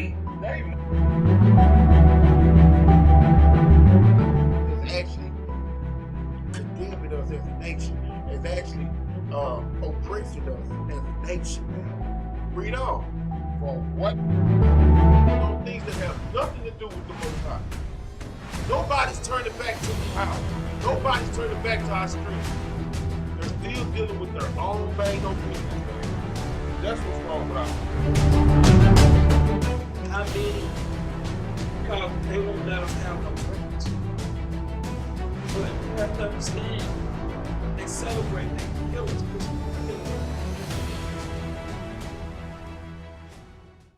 Name is actually condemning us as a nation. It's actually oppressing us as a nation, man. Read on. For what? On things that have nothing to do with the Most High. Nobody's turning back to the power. Nobody's turning back to our strength. They're still dealing with their own bang on business, man. That's what's wrong with us. How many? Because they won't let us have no friends. But you have to understand, they celebrate, they kill us.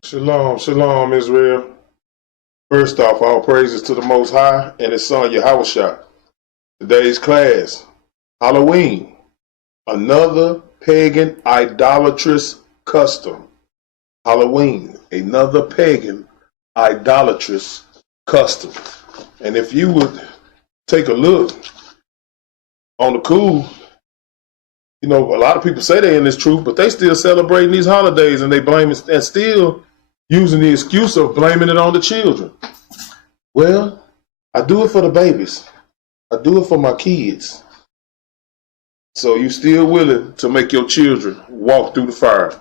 Shalom, shalom, Israel. First off, all praises to the Most High and His Son, Yahushua. Today's class, Halloween, another pagan idolatrous custom. Halloween, another pagan idolatrous custom. And if you would take a look on the cool, you know, a lot of people say they're in this truth, but they still celebrating these holidays and they blame it and still using the excuse of blaming it on the children. Well, I do it for the babies. I do it for my kids. So you still willing to make your children walk through the fire?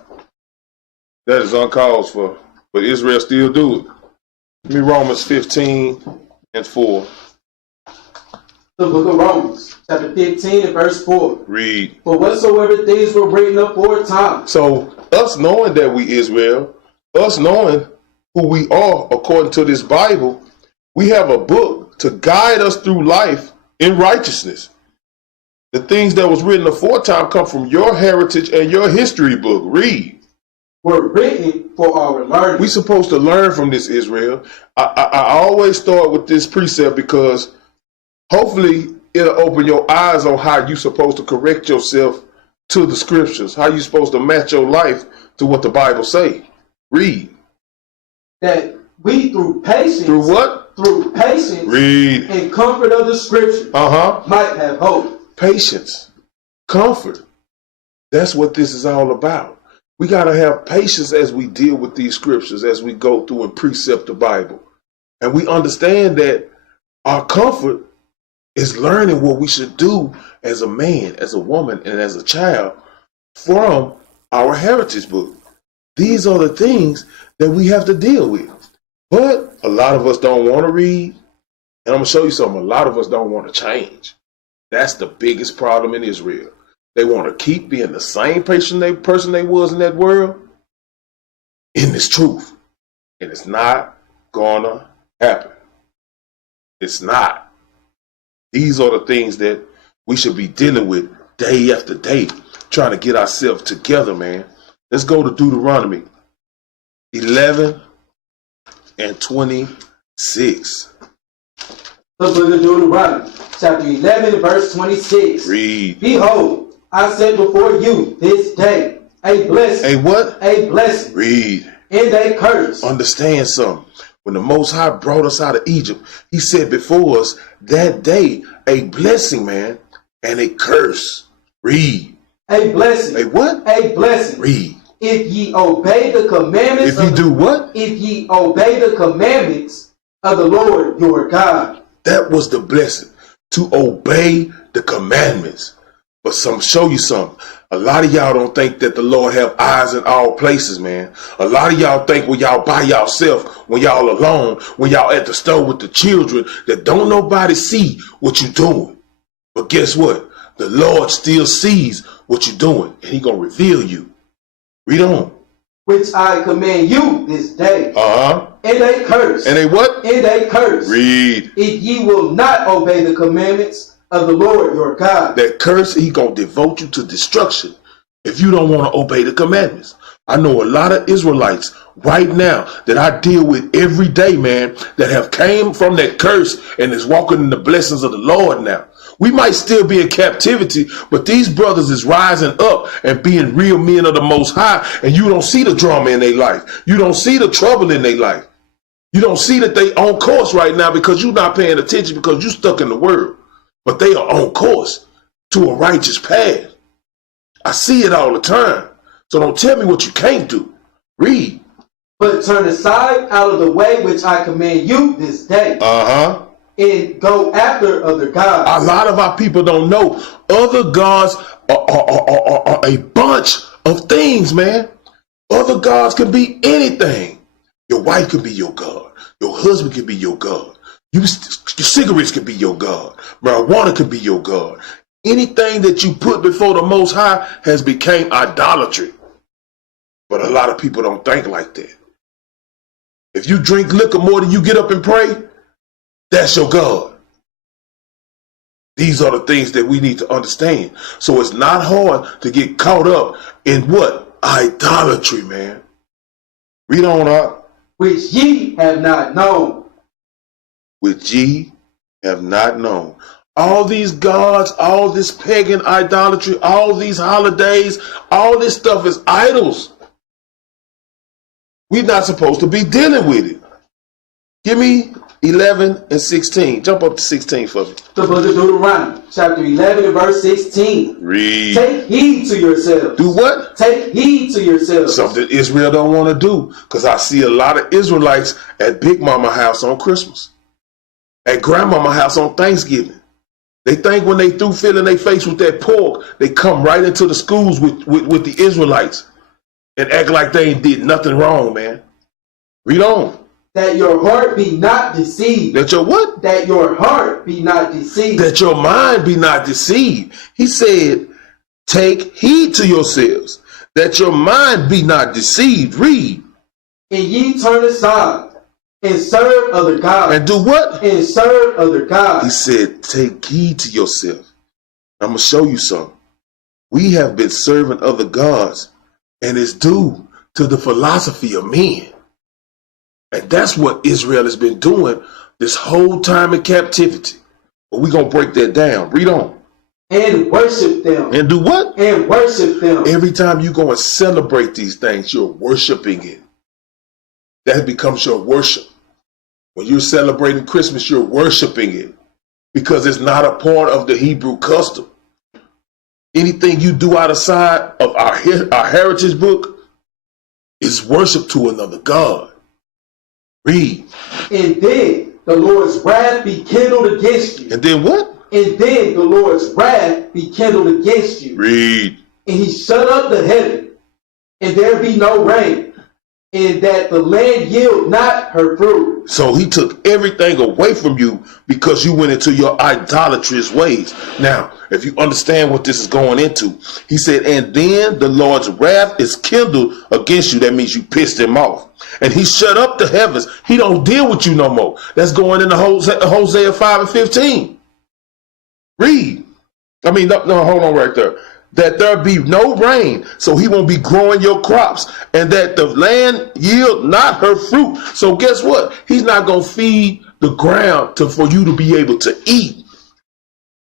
That is uncalled for, but Israel still do it. Give me Romans 15:4. The book of Romans, chapter 15 and verse 4. Read. For whatsoever things were written aforetime. So us knowing that we Israel, us knowing who we are according to this Bible, we have a book to guide us through life in righteousness. The things that was written aforetime come from your heritage and your history book. Read. Were written for our learning. We supposed to learn from this, Israel. I always start with this precept because hopefully it'll open your eyes on how you're supposed to correct yourself to the scriptures, how you're supposed to match your life to what the Bible say. Read. That we through patience. Through what? Through patience. Read. And comfort of the scripture. Might have hope. Patience. Comfort. That's what this is all about. We got to have patience as we deal with these scriptures, as we go through and precept the Bible. And we understand that our comfort is learning what we should do as a man, as a woman, and as a child from our heritage book. These are the things that we have to deal with. But a lot of us don't want to read. And I'm going to show you something. A lot of us don't want to change. That's the biggest problem in Israel. They want to keep being the same person they was in that world in this truth. And it's not going to happen. It's not. These are the things that we should be dealing with day after day, trying to get ourselves together, man. Let's go to Deuteronomy 11:26. The book of Deuteronomy, chapter 11 and verse 26. Read. Behold, I set before you this day a blessing. A what? A blessing. Read. And a curse. Understand something. When the Most High brought us out of Egypt, He said before us that day a blessing, man, and a curse. Read. A blessing. A what? A blessing. Read. If ye obey the commandments. If you do what? If ye obey the commandments of the Lord your God. That was the blessing, to obey the commandments. But show you something. A lot of y'all don't think that the Lord have eyes in all places, man. A lot of y'all think when y'all by yourself, when y'all alone, when y'all at the store with the children, that don't nobody see what you doing. But guess what? The Lord still sees what you're doing, and He gonna reveal you. Read on. Which I command you this day. And a curse. And a what? And a curse. Read. If ye will not obey the commandments of the Lord your God. That curse, He gonna devote you to destruction if you don't want to obey the commandments. I know a lot of Israelites right now that I deal with every day, man, that have came from that curse and is walking in the blessings of the Lord now. We might still be in captivity, but these brothers is rising up and being real men of the Most High, and you don't see the drama in their life. You don't see the trouble in their life. You don't see that they on course right now because you're not paying attention because you stuck in the world. But they are on course to a righteous path. I see it all the time. So don't tell me what you can't do. Read. but turn aside out of the way which I command you this day, and go after other gods. A lot of our people don't know other gods are a bunch of things, man. Other gods can be anything. Your wife can be your God. Your husband can be your God. Your cigarettes can be your God. Marijuana can be your God. Anything that you put before the Most High has become idolatry. But a lot of people don't think like that. If you drink liquor more than you get up and pray, that's your God. These are the things that we need to understand. So it's not hard to get caught up in what? Idolatry, man. Read on up. Which ye have not known. Which ye have not known. All these gods, all this pagan idolatry, all these holidays, all this stuff is idols. We're not supposed to be dealing with it. Give me 11 and 16. Jump up to 16 for me. The book of Deuteronomy, chapter 11 and verse 16. Read. Take heed to yourselves. Do what? Take heed to yourselves. Something Israel don't want to do. Because I see a lot of Israelites at Big Mama house on Christmas. At Grandmama house on Thanksgiving. They think when they through filling their face with that pork, they come right into the schools with the Israelites. And act like they ain't did nothing wrong, man. Read on. That your heart be not deceived. That your what? That your heart be not deceived. That your mind be not deceived. He said, take heed to yourselves. That your mind be not deceived. Read. And ye turn aside and serve other gods. And do what? And serve other gods. He said, take heed to yourself. I'm going to show you something. We have been serving other gods, and it's due to the philosophy of men. And that's what Israel has been doing this whole time in captivity. But we're going to break that down. Read on. And worship them. And do what? And worship them. Every time you go and celebrate these things, you're worshiping it. That becomes your worship. When you're celebrating Christmas, you're worshiping it. Because it's not a part of the Hebrew custom. Anything you do outside of our heritage book is worship to another God. Read. And then the Lord's wrath be kindled against you. And then what? And then the Lord's wrath be kindled against you. Read. And he shut up the heaven, and there be no rain, and that the land yield not her fruit. So he took everything away from you because you went into your idolatrous ways. Now, if you understand what this is going into, he said, and then the Lord's wrath is kindled against you. That means you pissed him off. And he shut up the heavens. He don't deal with you no more. That's going into Hosea 5 and 15. Read. No, hold on right there. That there be no rain, so he won't be growing your crops, and that the land yield not her fruit. So guess what? He's not going to feed the ground for you to be able to eat,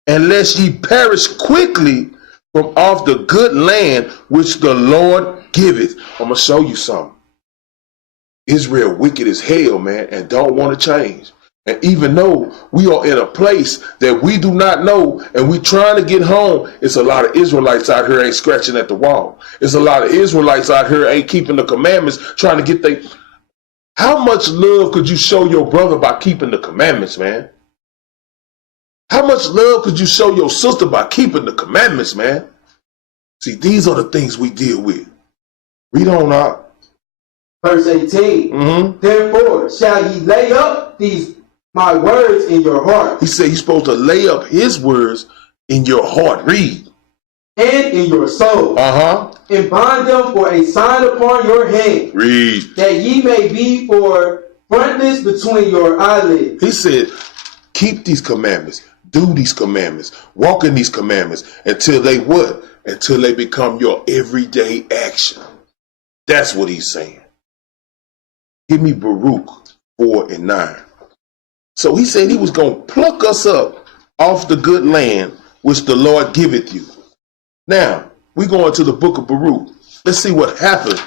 unless ye perish quickly from off the good land which the Lord giveth. I'm going to show you something. Israel wicked as hell, man, and don't want to change. And even though we are in a place that we do not know and we trying to get home, it's a lot of Israelites out here ain't scratching at the wall. It's a lot of Israelites out here ain't keeping the commandments, trying to get they... How much love could you show your brother by keeping the commandments, man? How much love could you show your sister by keeping the commandments, man? See, these are the things we deal with. Read on out. Verse 18. Therefore shall ye lay up these my words in your heart. He said you're supposed to lay up his words in your heart. Read. And in your soul. And bind them for a sign upon your hand. Read. That ye may be for frontness between your eyelids. He said, keep these commandments. Do these commandments. Walk in these commandments until they what? Until they become your everyday action. That's what he's saying. Give me Baruch 4 and 9. So he said he was going to pluck us up off the good land which the Lord giveth you. Now, we go into the book of Baruch. Let's see what happened.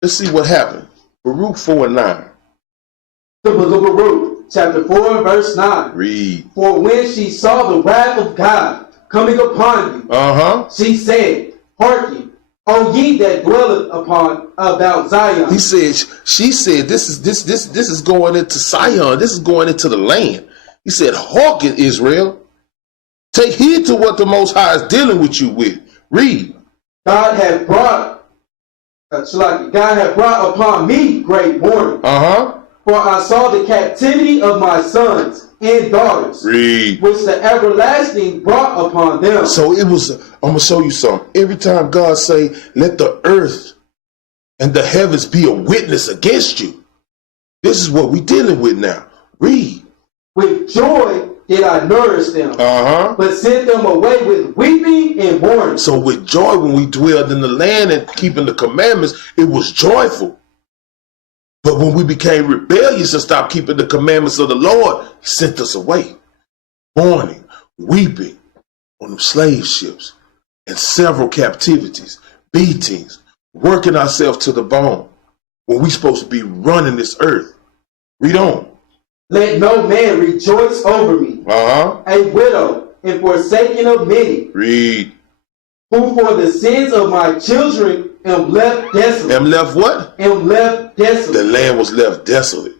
Let's see what happened. Baruch 4 and 9. The book of Baruch, chapter 4 and verse 9. Read. For when she saw the wrath of God coming upon you, she said, hearken, O ye that dwelleth upon about Zion. He said, she said, this is going into Zion. This is going into the land. He said, hearken, Israel. Take heed to what the Most High is dealing with you with. Read. God had brought upon me great warning. For I saw the captivity of my sons and daughters. Read. Which the everlasting brought upon them. So it was, I'm going to show you something. Every time God say, let the earth and the heavens be a witness against you. This is what we're dealing with now. Read. With joy did I nourish them, but sent them away with weeping and mourning. So with joy, when we dwelled in the land and keeping the commandments, it was joyful. But when we became rebellious and stopped keeping the commandments of the Lord, he sent us away. Mourning, weeping on them slave ships and several captivities, beatings, working ourselves to the bone when we supposed to be running this earth. Read on. Let no man rejoice over me, a widow and forsaken of many. Read. Who for the sins of my children am left desolate. Am left what? Am left desolate. The land was left desolate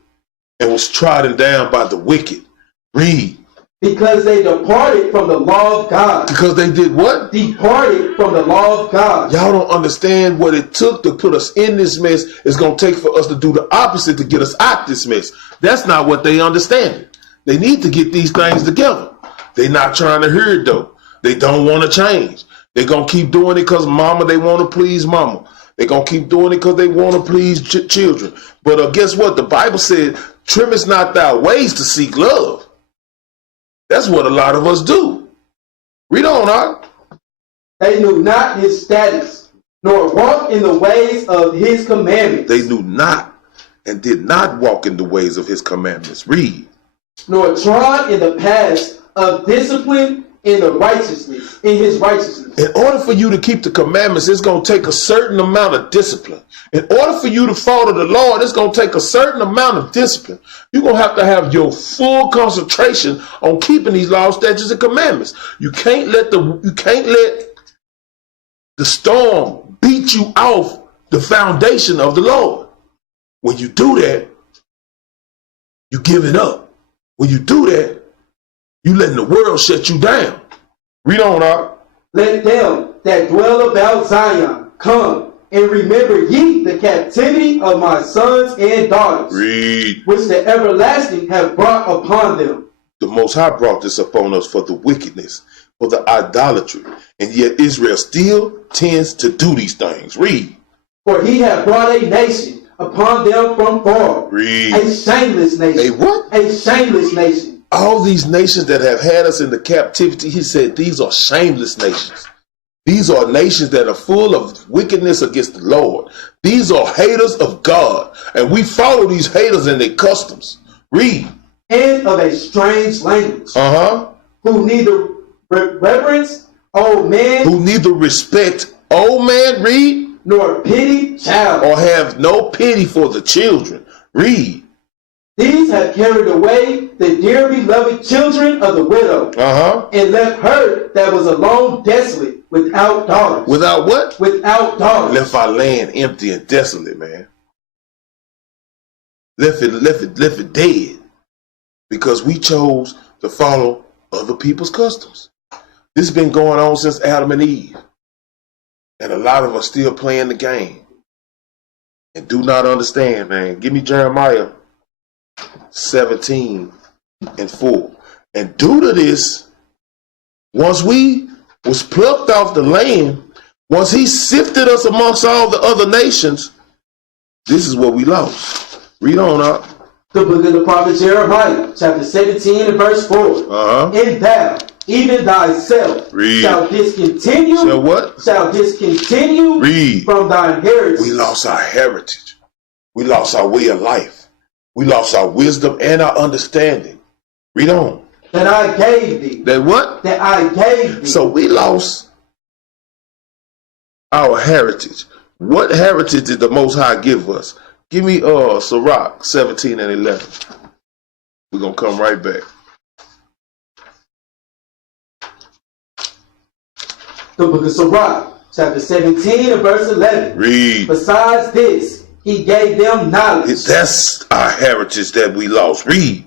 and was trodden down by the wicked. Read. Because they departed from the law of God. Because they did what? Departed from the law of God. Y'all don't understand what it took to put us in this mess. It's going to take for us to do the opposite to get us out this mess. That's not what they understand. They need to get these things together. They're not trying to hear it though. They don't want to change. They're going to keep doing it because mama, they want to please mama. They're going to keep doing it because they want to please children. But guess what? The Bible said, trimmest not thy ways to seek love. That's what a lot of us do. Read on, Art. They knew not his statutes, nor walked in the ways of his commandments. They knew not and did not walk in the ways of his commandments. Read. Nor trod in the paths of discipline in his righteousness. In order for you to keep the commandments, it's going to take a certain amount of discipline. In order for you to follow the Lord, it's going to take a certain amount of discipline. You're going to have your full concentration on keeping these laws, statutes, and commandments. You can't let the storm beat you off the foundation of the Lord. When you do that, you give it up. When you do that, you letting the world shut you down. Read on, Art. Let them that dwell about Zion come and remember ye the captivity of my sons and daughters. Read. Which the everlasting have brought upon them. The Most High brought this upon us for the wickedness, for the idolatry. And yet Israel still tends to do these things. Read. For he hath brought a nation upon them from far. Read. A shameless nation. A what? A shameless nation. All these nations that have had us in the captivity, he said, these are shameless nations. These are nations that are full of wickedness against the Lord. These are haters of God. And we follow these haters and their customs. Read. And of a strange language. Who neither reverence old man. Who neither respect old man. Read. Nor pity child. Or have no pity for the children. Read. These have carried away the dear beloved children of the widow, and left her that was alone desolate, without daughters. Without what? Without daughters. Left our land empty and desolate, man. Left it dead. Because we chose to follow other people's customs. This has been going on since Adam and Eve. And a lot of us still playing the game. And do not understand, man. Give me Jeremiah 17:4. And due to this, once we was plucked off the land, once he sifted us amongst all the other nations, this is what we lost. Read on up. The book of the prophet Jeremiah, chapter 17 and verse 4. And thou, even thyself, shall discontinue. Shall what? Shall discontinue. Read. From thy inheritance. We lost our heritage. We lost our way of life. We lost our wisdom and our understanding. Read on. That I gave thee. That what? That I gave thee. So we lost our heritage. What heritage did the Most High give us? Give me Sirach 17 and 11. We're going to come right back. The book of Sirach, chapter 17 and verse 11. Read. Besides this, he gave them knowledge. That's our heritage that we lost. Read.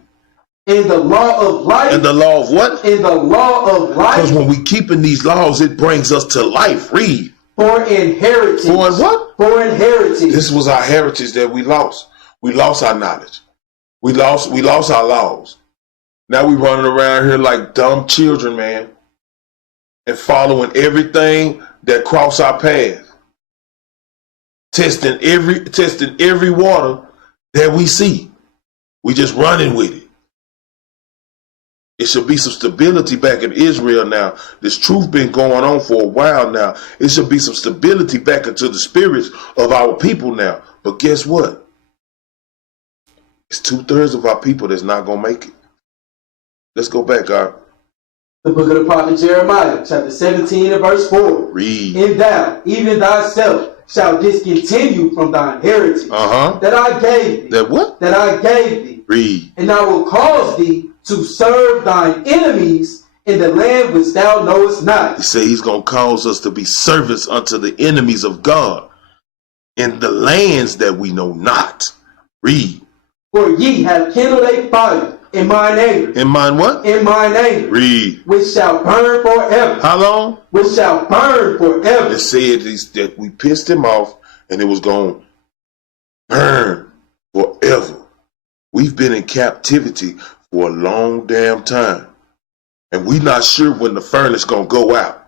In the law of life. In the law of what? In the law of life. Because when we keeping these laws, it brings us to life. Read. For inheritance. For what? For inheritance. This was our heritage that we lost. We lost our knowledge. We lost our laws. Now we running around here like dumb children, man, and following everything that cross our path. Testing every water that we see. We just running with it. It should be some stability back in Israel now. This truth been going on for a while now. It should be some stability back into the spirits of our people now. But guess what? It's 2/3 of our people that's not going to make it. Let's go back, God. The book of the prophet Jeremiah, chapter 17 and verse 4. Read. And thou, even thyself, shalt discontinue from thine heritage that I gave thee. That what? That I gave thee. Read. And I will cause thee to serve thine enemies in the land which thou knowest not. He said he's going to cause us to be servants unto the enemies of God in the lands that we know not. Read. For ye have kindled a fire in mine anger. In mine what? In mine anger. Read. Which shall burn forever. How long? Which shall burn forever. It said that we pissed him off and it was going to burn forever. We've been in captivity for a long damn time. And we're not sure when the furnace going to go out.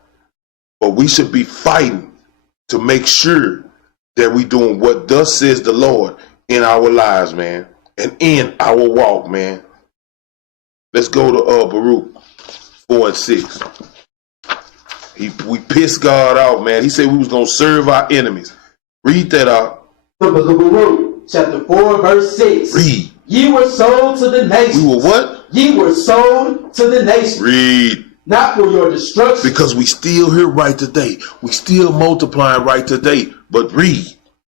But we should be fighting to make sure that we doing what thus says the Lord in our lives, man. And in our walk, man. Let's go to Baruch 4 and 6. We pissed God off, man. He said we was going to serve our enemies. Read that out. The book of Baruch, chapter 4, verse 6. Read. Ye were sold to the nations. We were what? Ye were sold to the nations. Read. Not for your destruction. Because we still here right today. We still multiplying right today. But read.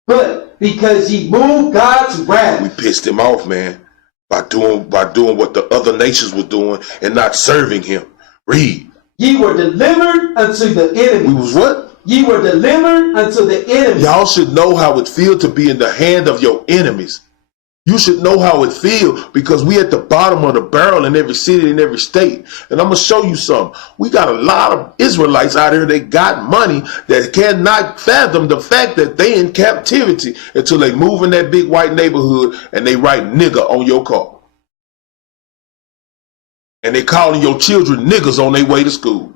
But because ye moved God's wrath. We pissed him off, man, by doing what the other nations were doing and not serving him. Read. Ye were delivered unto the enemy. We was what? Ye were delivered unto the enemy. Y'all should know how it feels to be in the hand of your enemies. You should know how it feels because we at the bottom of the barrel in every city, in every state. And I'm going to show you something. We got a lot of Israelites out here that got money that cannot fathom the fact that they in captivity until they move in that big white neighborhood and they write nigger on your car. And they calling your children niggers on their way to school.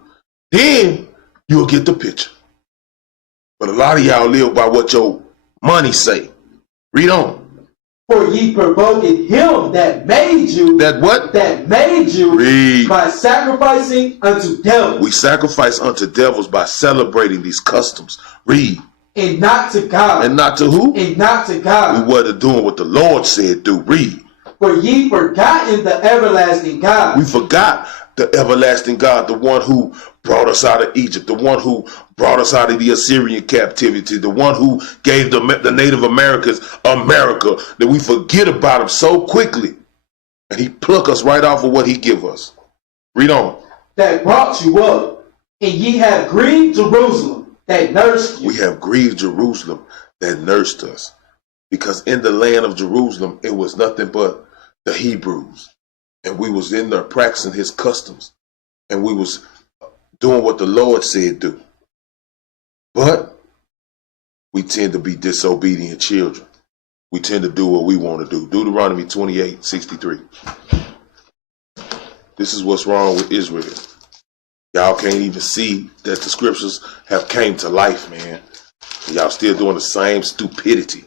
Then you'll get the picture. But a lot of y'all live by what your money say. Read on. For ye provoked him that made you. That what? That made you. Read. By sacrificing unto devils. We sacrifice unto devils by celebrating these customs. Read. And not to God. And not to who? And not to God. We wasn't doing what the Lord said do. Read. For ye forgotten the everlasting God. We forgot the everlasting God, the one who brought us out of Egypt, the one who brought us out of the Assyrian captivity, the one who gave the Native Americans America, that we forget about him so quickly. And he pluck us right off of what he give us. Read on. That brought you up, and ye have grieved Jerusalem, that nursed you. We have grieved Jerusalem, that nursed us. Because in the land of Jerusalem, it was nothing but the Hebrews. And we was in there practicing his customs. And we was doing what the Lord said do. But we tend to be disobedient children. We tend to do what we want to do. Deuteronomy 28:63. This is what's wrong with Israel. Y'all can't even see that the scriptures have came to life, man. Y'all still doing the same stupidity.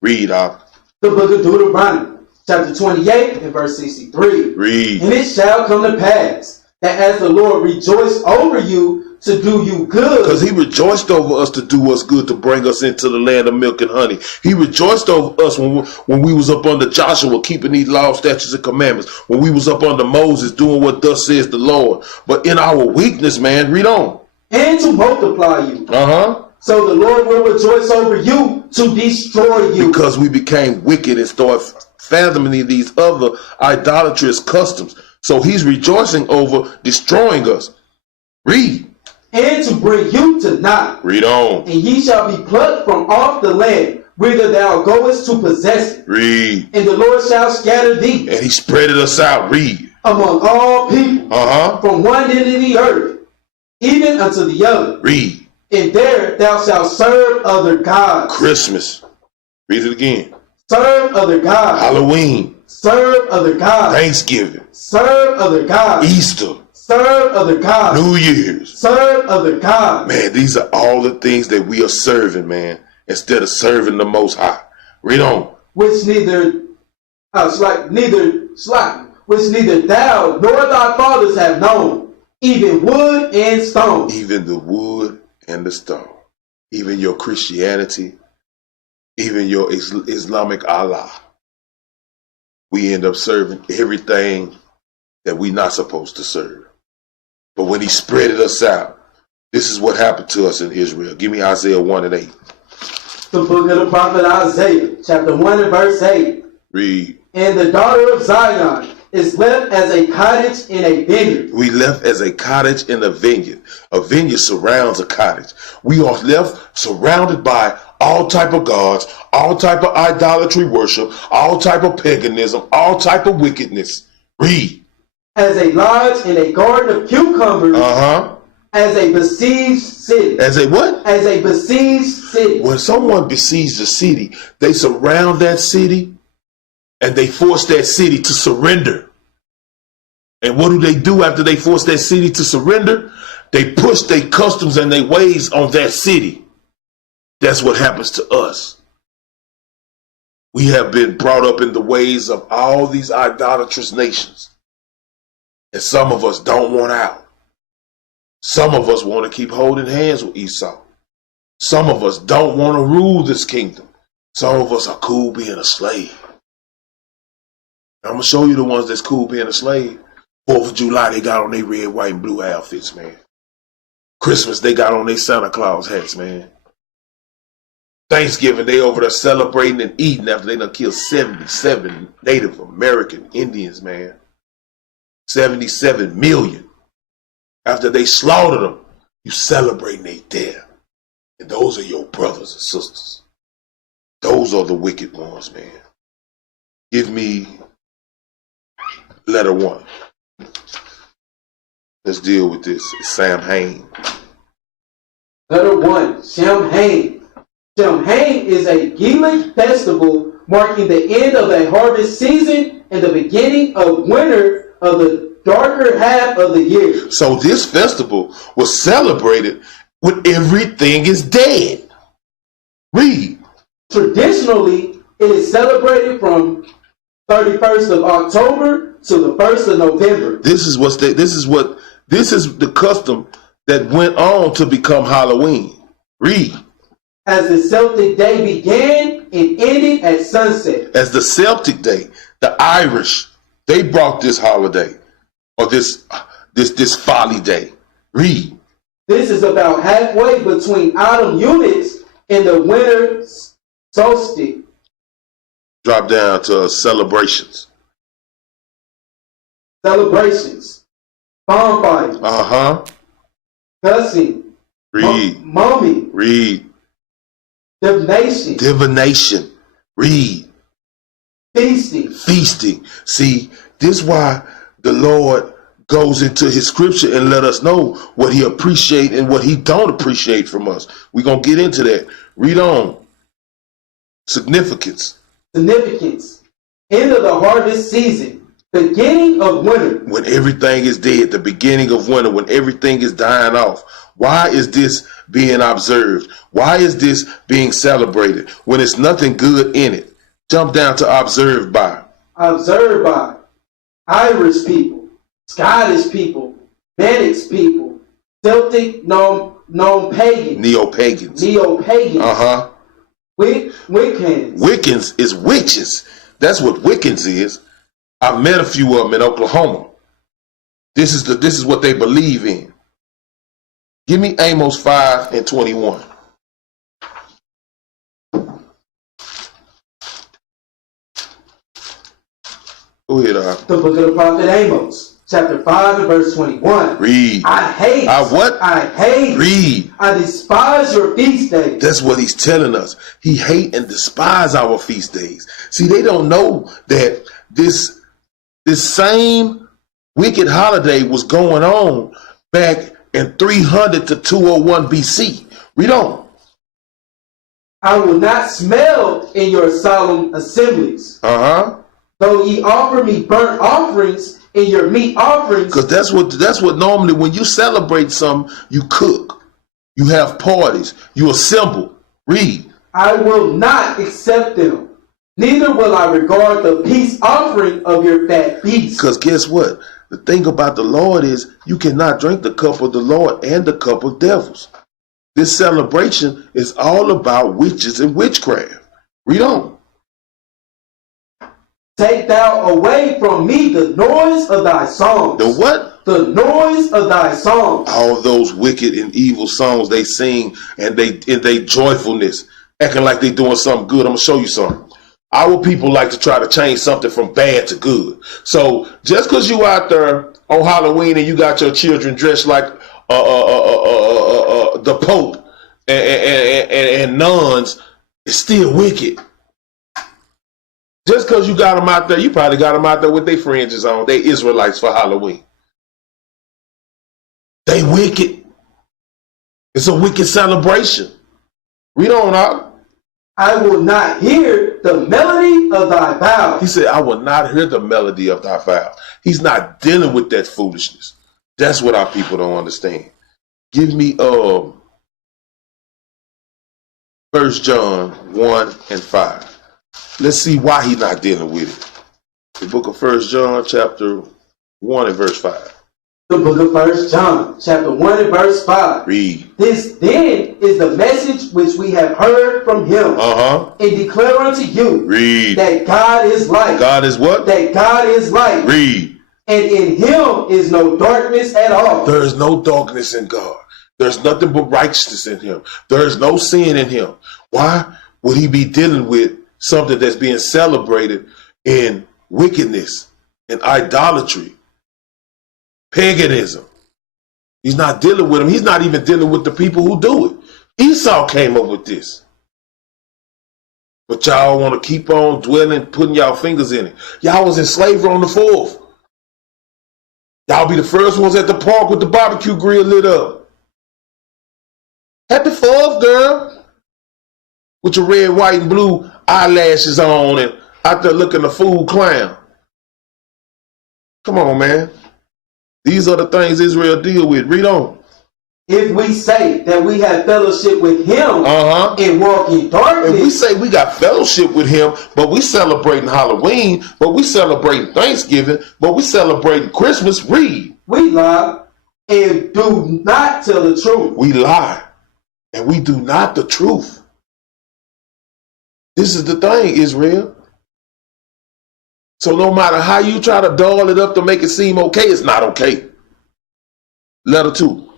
Read out. The book of Deuteronomy, chapter 28 and verse 63. Read. And it shall come to pass that as the Lord rejoiced over you to do you good. Because he rejoiced over us to do us good, to bring us into the land of milk and honey. He rejoiced over us when we was up under Joshua, keeping these laws, statutes, and commandments. When we was up under Moses, doing what thus says the Lord. But in our weakness, man, read on. And to multiply you. So the Lord will rejoice over you to destroy you. Because we became wicked and started fathoming these other idolatrous customs. So he's rejoicing over destroying us. Read. and to bring you to naught. Read on. And ye shall be plucked from off the land, whither thou goest to possess it. Read. And the Lord shall scatter thee. And he spreaded us out. Read. Among all people. From one end of the earth, even unto the other. Read. And there thou shalt serve other gods. Christmas. Read it again. Serve other gods. Halloween. Serve other gods. Thanksgiving. Serve other gods. Easter. Serve other gods. New Year's. Serve other gods. Man, these are all the things that we are serving, man, instead of serving the Most High. Read on. Which neither thou nor thy fathers have known, even wood and stone. Even the wood and the stone. Even your Christianity. Even your Islamic Allah. We end up serving everything that we're not supposed to serve. But when he spreaded us out, this is what happened to us in Israel. Give me Isaiah 1 and 8. The book of the prophet Isaiah, chapter 1 and verse 8. Read. And the daughter of Zion is left as a cottage in a vineyard. We left as a cottage in a vineyard. A vineyard surrounds a cottage. We are left surrounded by all type of gods, all type of idolatry worship, all type of paganism, all type of wickedness. Read. As a lodge in a garden of cucumbers. As a besieged city. As a what? As a besieged city. When someone besieges a city, they surround that city and they force that city to surrender. And what do they do after they force that city to surrender? They push their customs and their ways on that city. That's what happens to us. We have been brought up in the ways of all these idolatrous nations. And some of us don't want out. Some of us want to keep holding hands with Esau. Some of us don't want to rule this kingdom. Some of us are cool being a slave. I'm going to show you the ones that's cool being a slave. 4th of July, they got on their red, white, and blue outfits, man. Christmas, they got on their Santa Claus hats, man. Thanksgiving, they over there celebrating and eating after they done killed 77 Native American Indians, man. 77 million. After they slaughtered them, you celebrating their death. And those are your brothers and sisters. Those are the wicked ones, man. Give me letter 1. Let's deal with this. It's Samhain. Letter 1, Samhain. Samhain is a Gaelic festival marking the end of a harvest season and the beginning of winter of the darker half of the year. So this festival was celebrated when everything is dead. Read. Traditionally, it is celebrated from 31st of October to the 1st of November. This is the custom that went on to become Halloween. Read. As the Celtic Day began and ended at sunset. As the Celtic Day, the Irish, they brought this holiday, or this folly day. Read. This is about halfway between autumn units and the winter solstice. Drop down to celebrations. Celebrations. Bonfires. Cussing. Read. Mumming. Read. Divination. Divination. Read. Feasting. Feasting. See, this is why the Lord goes into his scripture and let us know what he appreciate and what he don't appreciate from us. We're going to get into that. Read on. Significance. Significance. End of the harvest season. Beginning of winter. When everything is dead, the beginning of winter, when everything is dying off. Why is this being observed? Why is this being celebrated when it's nothing good in it? Jump down to observed by. Observed by Irish people, Scottish people, Manx people, Celtic non-pagan. Neo-pagans. Neo-pagans. Wiccans. Wiccans is witches. That's what Wiccans is. I've met a few of them in Oklahoma. This is what they believe in. Give me Amos 5 and 21. Go ahead, The book of the prophet Amos, chapter 5 and verse 21. Read. I hate. I what? I hate. Read. I despise your feast days. That's what he's telling us. He hate and despise our feast days. See, they don't know that this same wicked holiday was going on back in 300 to 201 BC. Read on. I will not smell in your solemn assemblies. Though ye offer me burnt offerings in your meat offerings. Because that's what normally when you celebrate something, you cook. You have parties. You assemble. Read. I will not accept them. Neither will I regard the peace offering of your fat beasts. Because guess what? The thing about the Lord is you cannot drink the cup of the Lord and the cup of devils. This celebration is all about witches and witchcraft. Read on. Take thou away from me the noise of thy songs. The what? The noise of thy songs. All those wicked and evil songs they sing and they joyfulness, acting like they doing something good. I'm going to show you something. Our people like to try to change something from bad to good. So just because you out there on Halloween and you got your children dressed like the Pope and nuns, it's still wicked. Just because you got them out there, you probably got them out there with their fringes on. They Israelites for Halloween. They wicked. It's a wicked celebration. Read on out. I will not hear the melody of thy vow. He said, I will not hear the melody of thy vow. He's not dealing with that foolishness. That's what our people don't understand. Give me 1 John 1 and 5. Let's see why he's not dealing with it. The book of 1 John chapter 1 and verse 5. The book of 1 John, chapter 1 and verse 5. Read. This then is the message which we have heard from him. And declare unto you. Read. That God is light. God is what? That God is light. Read. And in him is no darkness at all. There is no darkness in God. There's nothing but righteousness in him. There is no sin in him. Why would he be dealing with something that's being celebrated in wickedness and idolatry? Paganism. He's not dealing with them. He's not even dealing with the people who do it. Esau came up with this. But y'all want to keep on dwelling, putting y'all fingers in it. Y'all was in slavery on the 4th. Y'all be the first ones at the park with the barbecue grill lit up. Happy 4th, girl. With your red, white, and blue eyelashes on and out there looking a fool clown. Come on, man. These are the things Israel deal with. Read on. If we say that we have fellowship with him and walk in darkness. If we say we got fellowship with him, but we celebrating Halloween, but we celebrating Thanksgiving, but we celebrating Christmas, read. We lie and do not tell the truth. We lie and we do not the truth. This is the thing, Israel. So no matter how you try to doll it up to make it seem okay, it's not okay. Letter 2.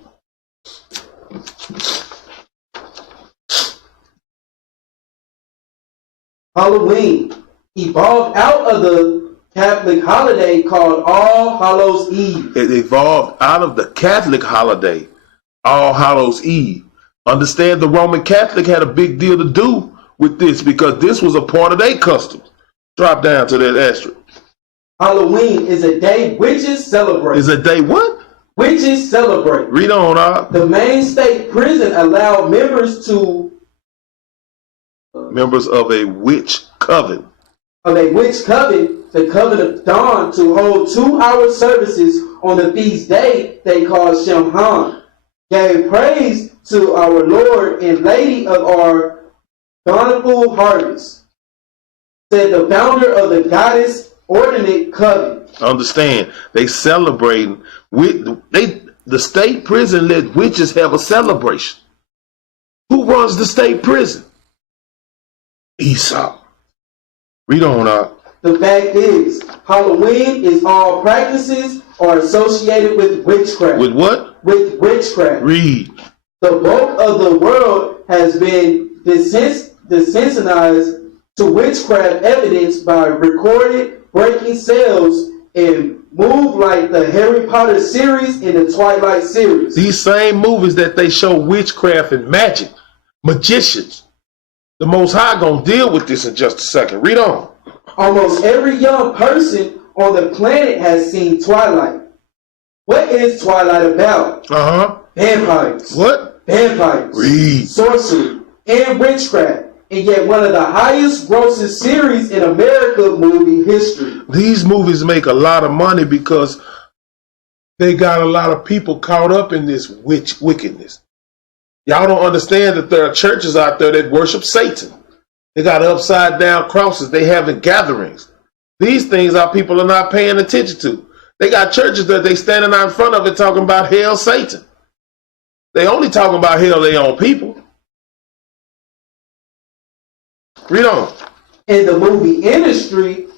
Halloween evolved out of the Catholic holiday called All Hallows Eve. It evolved out of the Catholic holiday, All Hallows Eve. Understand the Roman Catholic had a big deal to do with this because this was a part of their customs. Drop down to that asterisk. Halloween is a day witches celebrate. Is a day what? Witches celebrate. Read on, The Maine State Prison allowed members of a witch coven. The Coven of Dawn, to hold 2-hour services on the feast day they called Samhain. Gave praise to our Lord and Lady of our bountiful harvest. Said the founder of the goddess ordinate coven. Understand, they celebrating the state prison let witches have a celebration. Who runs the state prison? Esau. Read on, The fact is, Halloween is all practices are associated with witchcraft. With what? With witchcraft. Read. The bulk of the world has been desensitized to witchcraft evidence by recorded breaking cells and move like the Harry Potter series and the Twilight series. These same movies that they show witchcraft and magic, magicians. The Most High gonna deal with this in just a second. Read on. Almost every young person on the planet has seen Twilight. What is Twilight about? Vampires. What? Vampires. Read. Sorcery and witchcraft. And yet one of the highest grossing series in American movie history. These movies make a lot of money because they got a lot of people caught up in this wickedness. Y'all don't understand that there are churches out there that worship Satan. They got upside down crosses. They having gatherings. These things our people are not paying attention to. They got churches that they standing out in front of it talking about hell, Satan. They only talking about hell their own people. Read on. In the movie industry,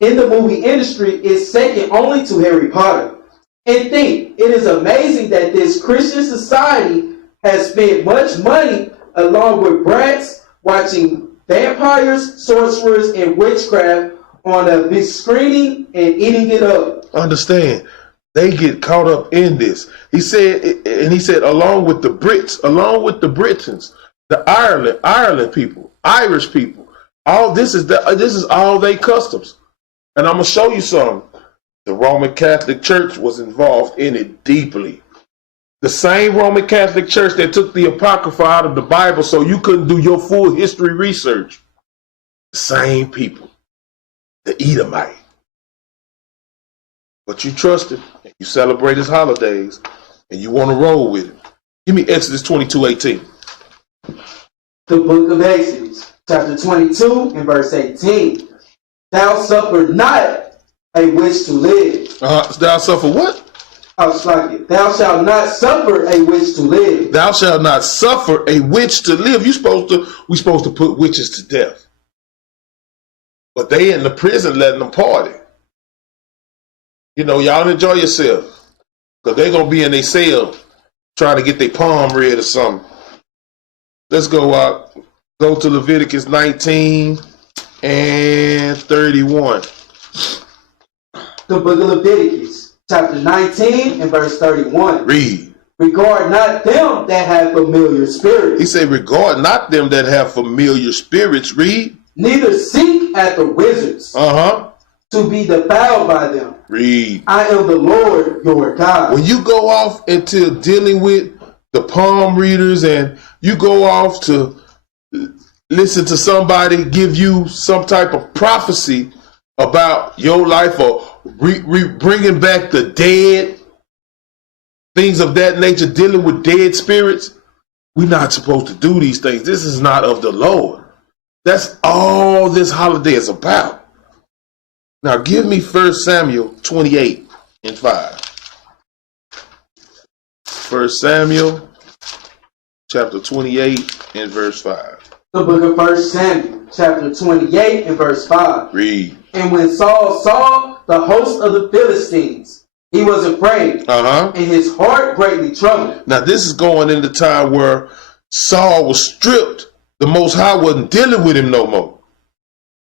is second only to Harry Potter. And think, it is amazing that this Christian society has spent much money along with brats watching vampires, sorcerers, and witchcraft on a big screening and eating it up. Understand, they get caught up in this. He said, along with the Brits, along with the Britons, the Ireland people, Irish people, all this is all they customs. And I'm gonna show you something. The Roman Catholic Church was involved in it deeply. The same Roman Catholic Church that took the Apocrypha out of the Bible so you couldn't do your full history research. The same people. The Edomite. But you trust him, and you celebrate his holidays, and you want to roll with him. Give me Exodus 22:18. The book of Exodus, chapter 22 and verse 18. Thou suffer not a witch to live. Thou suffer what? Thou shalt not suffer a witch to live. Thou shalt not suffer a witch to live. We supposed to put witches to death. But they in the prison letting them party. You know, y'all enjoy yourself. Because they're going to be in their cell trying to get their palm read or something. Let's go out. Go to Leviticus 19 and 31. The book of Leviticus, chapter 19 and verse 31. Read. Regard not them that have familiar spirits. He said, regard not them that have familiar spirits. Read. Neither seek after wizards. To be defiled by them. Read. I am the Lord your God. When you go off into dealing with the palm readers and you go off to listen to somebody give you some type of prophecy about your life or bringing back the dead, things of that nature, dealing with dead spirits, we're not supposed to do these things. This is not of the Lord. That's all this holiday is about. Now give me 1 Samuel 28 and 5. 1 Samuel chapter 28 and verse 5. The book of 1 Samuel chapter 28 and verse 5. Read. And when Saul saw the host of the Philistines, he was afraid, and his heart greatly troubled. Now this is going in the time where Saul was stripped. The Most High wasn't dealing with him no more.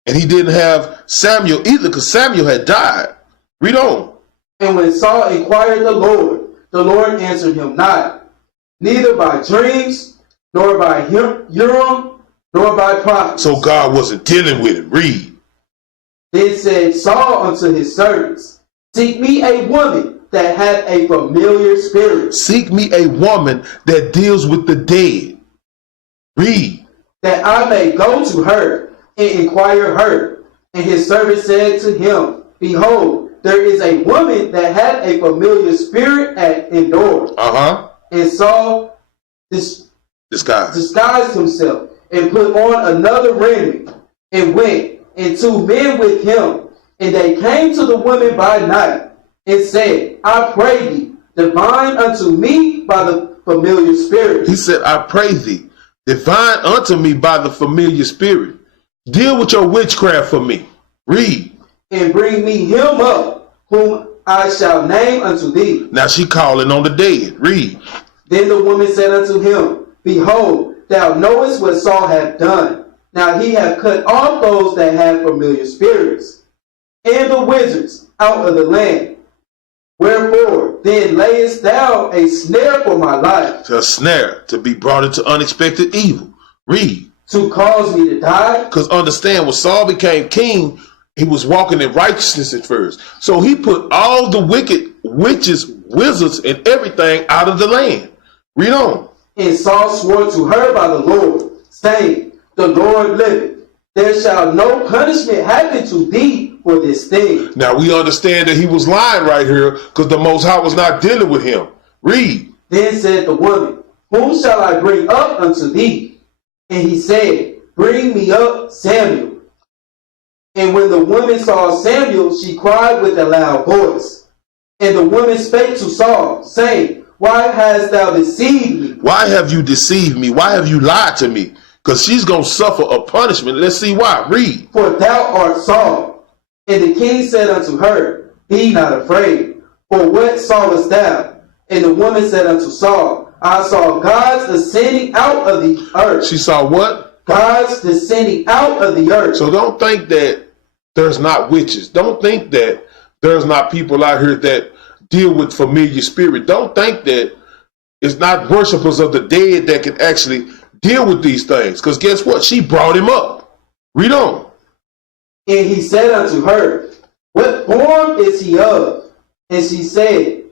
And he didn't have Samuel either because Samuel had died. Read on. And when Saul inquired the Lord answered him not, neither by dreams, nor by Urim, nor by prophets. So God wasn't dealing with him. Read. Then said Saul unto his servants, seek me a woman that hath a familiar spirit. Seek me a woman that deals with the dead. Read. That I may go to her and inquire her. And his servant said to him, behold, there is a woman that hath a familiar spirit at Endor. And Saul disguised himself and put on another raiment and went, and 2 men with him. And they came to the woman by night and said, I pray thee, divine unto me by the familiar spirit. He said, I pray thee, divine unto me by the familiar spirit. Deal with your witchcraft for me. Read. And bring me him up, whom I shall name unto thee. Now she calling on the dead. Read. Then the woman said unto him, behold, thou knowest what Saul hath done. Now he hath cut off those that have familiar spirits, and the wizards, out of the land. Wherefore then layest thou a snare for my life, A snare to be brought into unexpected evil. Read. to cause me to die? Because understand, when Saul became king, he was walking in righteousness at first. So he put all the wicked witches, wizards, and everything out of the land. Read on. And Saul swore to her by the Lord, saying, the Lord liveth, there shall no punishment happen to thee for this thing. Now we understand that he was lying right here because the Most High was not dealing with him. Read. Then said the woman, whom shall I bring up unto thee? And he said, bring me up Samuel. And when the woman saw Samuel, she cried with a loud voice. And the woman spake to Saul, saying, why hast thou deceived me? Why have you deceived me? Why have you lied to me? Because she's going to suffer a punishment. Let's see why. Read. For thou art Saul. And the king said unto her, be not afraid. For what sawest thou? And the woman said unto Saul, I saw gods ascending out of the earth. She saw what? Gods descending out of the earth. So don't think that there's not witches. Don't think that there's not people out here that deal with familiar spirit. Don't think that it's not worshipers of the dead that can actually deal with these things. Because guess what? She brought him up. Read on. And he said unto her, what form is he of? And she said,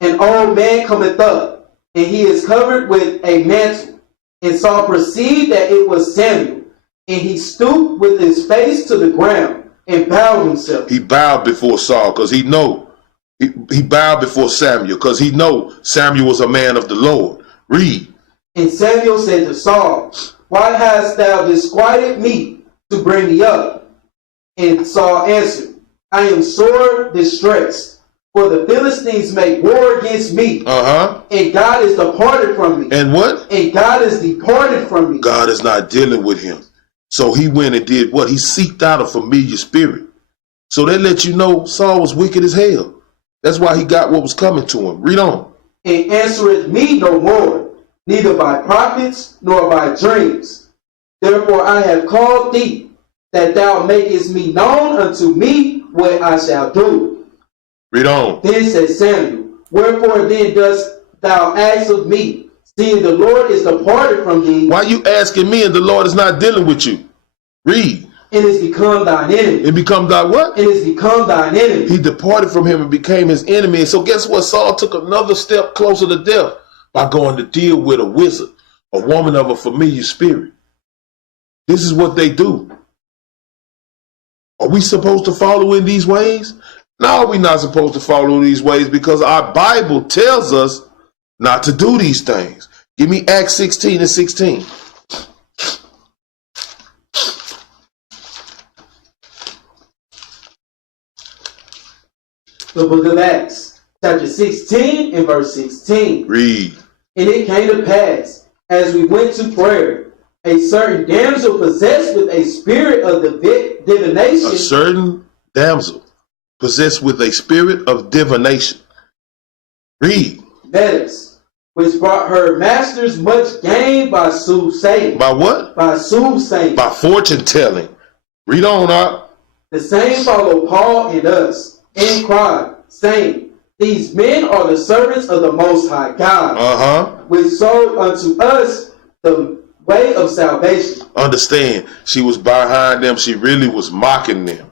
an old man cometh up, and he is covered with a mantle. And Saul perceived that it was Samuel. And he stooped with his face to the ground and bowed himself. He bowed before Saul because he know. He bowed before Samuel because he know Samuel was a man of the Lord. Read. And Samuel said to Saul, why hast thou disquieted me to bring me up? And Saul answered, I am sore distressed, for the Philistines make war against me. And God is departed from me. And what? And God is departed from me. God is not dealing with him. So he went and did what? He seeked out a familiar spirit. So that let you know Saul was wicked as hell. That's why he got what was coming to him. Read on. And answereth me no more, neither by prophets nor by dreams. Therefore I have called thee, that thou makest me known unto me what I shall do. Read on. Then said Samuel, wherefore then dost thou ask of me, seeing the Lord is departed from thee? Why you asking me and the Lord is not dealing with you? Read. And is become thine enemy. It become thy what? And is become thine enemy. He departed from him and became his enemy. And so guess what? Saul took another step closer to death by going to deal with a wizard, a woman of a familiar spirit. This is what they do. Are we supposed to follow in these ways? No, we're not supposed to follow in these ways because our Bible tells us not to do these things. Give me Acts 16 and 16. The book of Acts, chapter 16 and verse 16. Read. And it came to pass, as we went to prayer, a certain damsel possessed with a spirit of divination. A certain damsel possessed with a spirit of divination. Read. Metis, which brought her masters much gain by soothsaying. By what? By soothsaying. By fortune telling. Read on up. The same followed Paul and us, and cried, saying, these men are the servants of the Most High God, which showed unto us the way of salvation. Understand, she was behind them. She really was mocking them.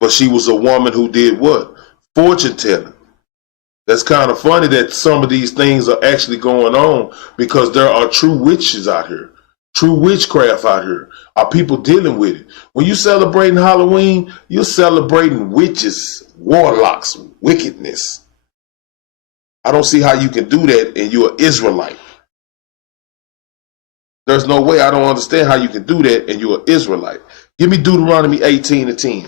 But she was a woman who did what? Fortune telling. That's kind of funny that some of these things are actually going on because there are true witches out here. True witchcraft out here. Are people dealing with it? When you celebrating Halloween, you're celebrating witches, warlocks, wickedness. I don't see how you can do that and you're an Israelite. There's no way. I don't understand how you can do that and you're an Israelite. Give me Deuteronomy 18 and 10.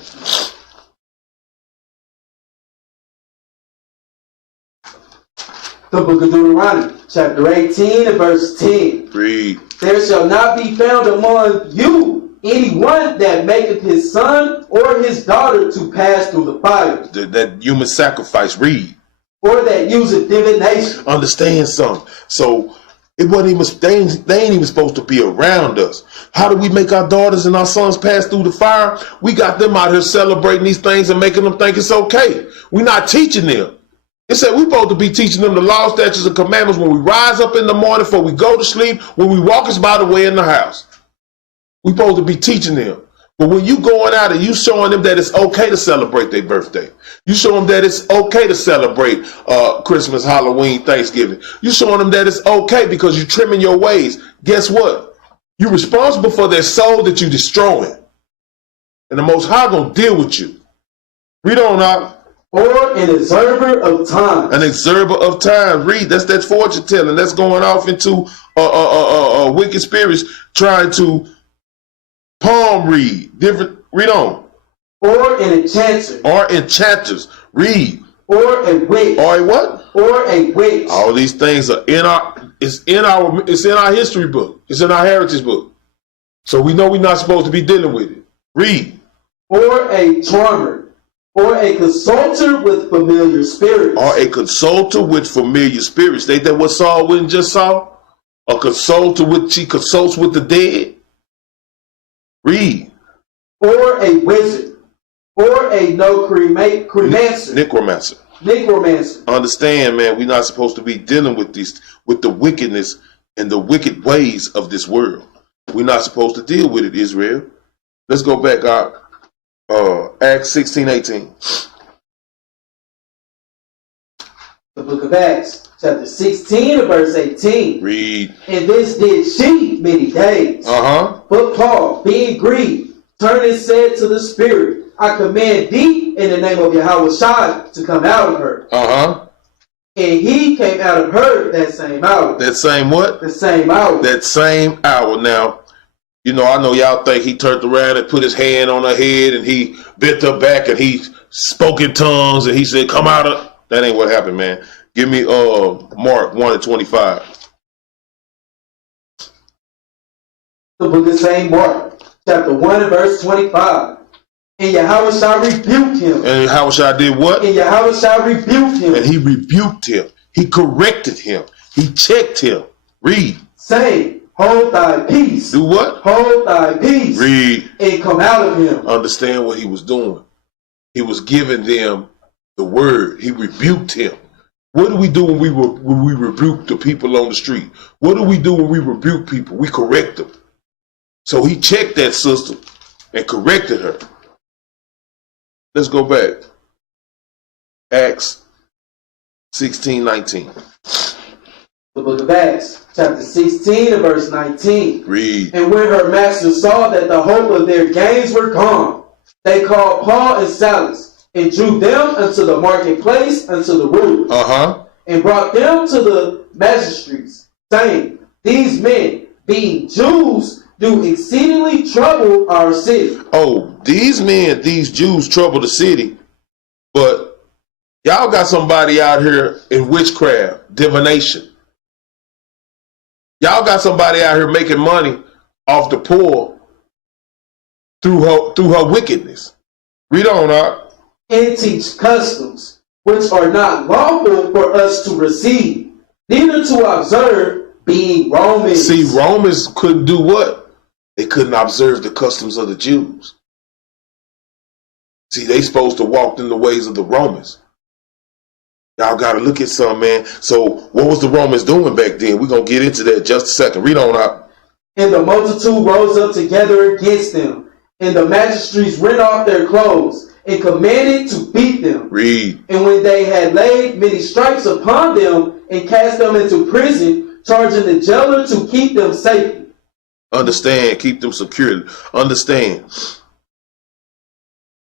The book of Deuteronomy, chapter 18 and verse 10. Read. There shall not be found among you anyone that maketh his son or his daughter to pass through the fire. That human sacrifice. Read. Or that useth divination. Understand something. So it wasn't even, they ain't even supposed to be around us. How do we make our daughters and our sons pass through the fire? We got them out here celebrating these things and making them think it's okay. We're not teaching them. It said we're supposed to be teaching them the law, statutes, and commandments when we rise up in the morning, before we go to sleep, when we walk us by the way in the house. We're supposed to be teaching them. But when you going out and you showing them that it's okay to celebrate their birthday, you show them that it's okay to celebrate Christmas, Halloween, Thanksgiving. You showing them that it's okay because you're trimming your ways. Guess what? You're responsible for their soul that you're destroying. And the Most High gonna deal with you. Read on out. Or an observer of time. An observer of time. Read. That's that fortune telling. That's going off into wicked spirits trying to palm read. Different. Read on. Or an enchanter. Or enchanters. Read. Or a witch. Or a what? Or a witch. All these things are in our. It's in our history book. It's in our heritage book. So we know we're not supposed to be dealing with it. Read. Or a charmer. Or a consulter with familiar spirits. Or a consulter with familiar spirits. Ain't that what Saul went and just saw? A consulter she consults with the dead. Read. Or a wizard. Or a necromancer. Necromancer. Understand, man, we're not supposed to be dealing with the wickedness and the wicked ways of this world. We're not supposed to deal with it, Israel. Let's go back out. Acts 16:18. The book of Acts, chapter 16, verse 18. Read. And this did she many days. But Paul, being grieved, turned and said to the spirit, I command thee in the name of Yahweh Shai to come out of her. And he came out of her that same hour. That same what? The same hour. That same hour. Now, you know, I know y'all think he turned around and put his hand on her head and he bent her back and he spoke in tongues and he said, come out of... That ain't what happened, man. Give me Mark 1:25. The book of St. Mark, chapter 1 and verse 25. And Yahweh shall rebuke him. And Yahweh shall did what? And Yahweh shall rebuke him. And he rebuked him. He corrected him. He checked him. Read. Saying, hold thy peace. Do what? Hold thy peace. Read. And come out of him. Understand what he was doing. He was giving them the word. He rebuked him. What do we do when we rebuke the people on the street? What do we do when we rebuke people? We correct them. So he checked that sister and corrected her. Let's go back. Acts 16:19. The book of Acts, chapter 16 and verse 19. Read. And when her masters saw that the hope of their gains were gone, they called Paul and Silas and drew them unto the marketplace, unto the rulers, and brought them to the magistrates, saying, these men, being Jews, do exceedingly trouble our city. Oh, these men, these Jews trouble the city, but y'all got somebody out here in witchcraft, divination. Y'all got somebody out here making money off the poor through her wickedness. Read on, Art. And teach customs which are not lawful for us to receive, neither to observe, being Romans. See, Romans couldn't do what? They couldn't observe the customs of the Jews. See, they supposed to walk in the ways of the Romans. Y'all got to look at some, man. So what was the Romans doing back then? We're going to get into that in just a second. Read on out. And the multitude rose up together against them, and the magistrates rent off their clothes, and commanded to beat them. Read. And when they had laid many stripes upon them, and cast them into prison, charging the jailer to keep them safe. Understand, keep them secure. Understand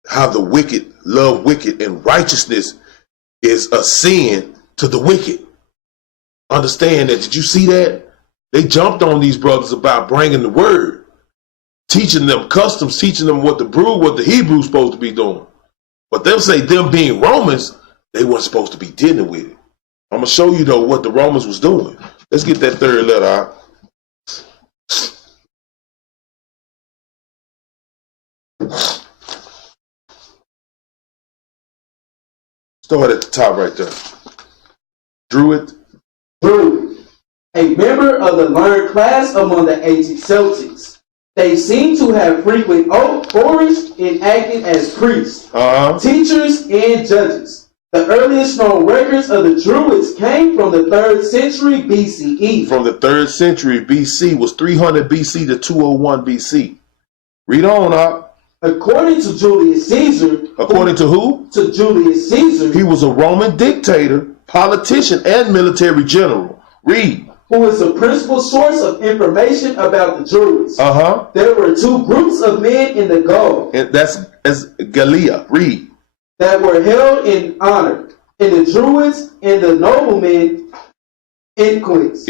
how the wicked love wicked, and righteousness is a sin to the wicked. Understand that. Did you see that? They jumped on these brothers about bringing the word, teaching them customs, teaching them what the Hebrews supposed to be doing. But them say them being Romans, they weren't supposed to be dealing with it. I'm going to show you, though, what the Romans was doing. Let's get that third letter out. Start at the top right there. Druid. Druid, a member of the learned class among the ancient Celtics, They seem to have frequent flourished and acted as priests, teachers, and judges. The earliest known records of the Druids came from the 3rd century BCE. From the 3rd century BC was 300 BC to 201 BC. Read on up. According to Julius Caesar. According to who? To Julius Caesar. He was a Roman dictator, politician, and military general. Read. Who is the principal source of information about the Druids. There were 2 groups of men in the Gaul. And that's as Gallia. Read. That were held in honor. And the Druids and the noblemen Equites.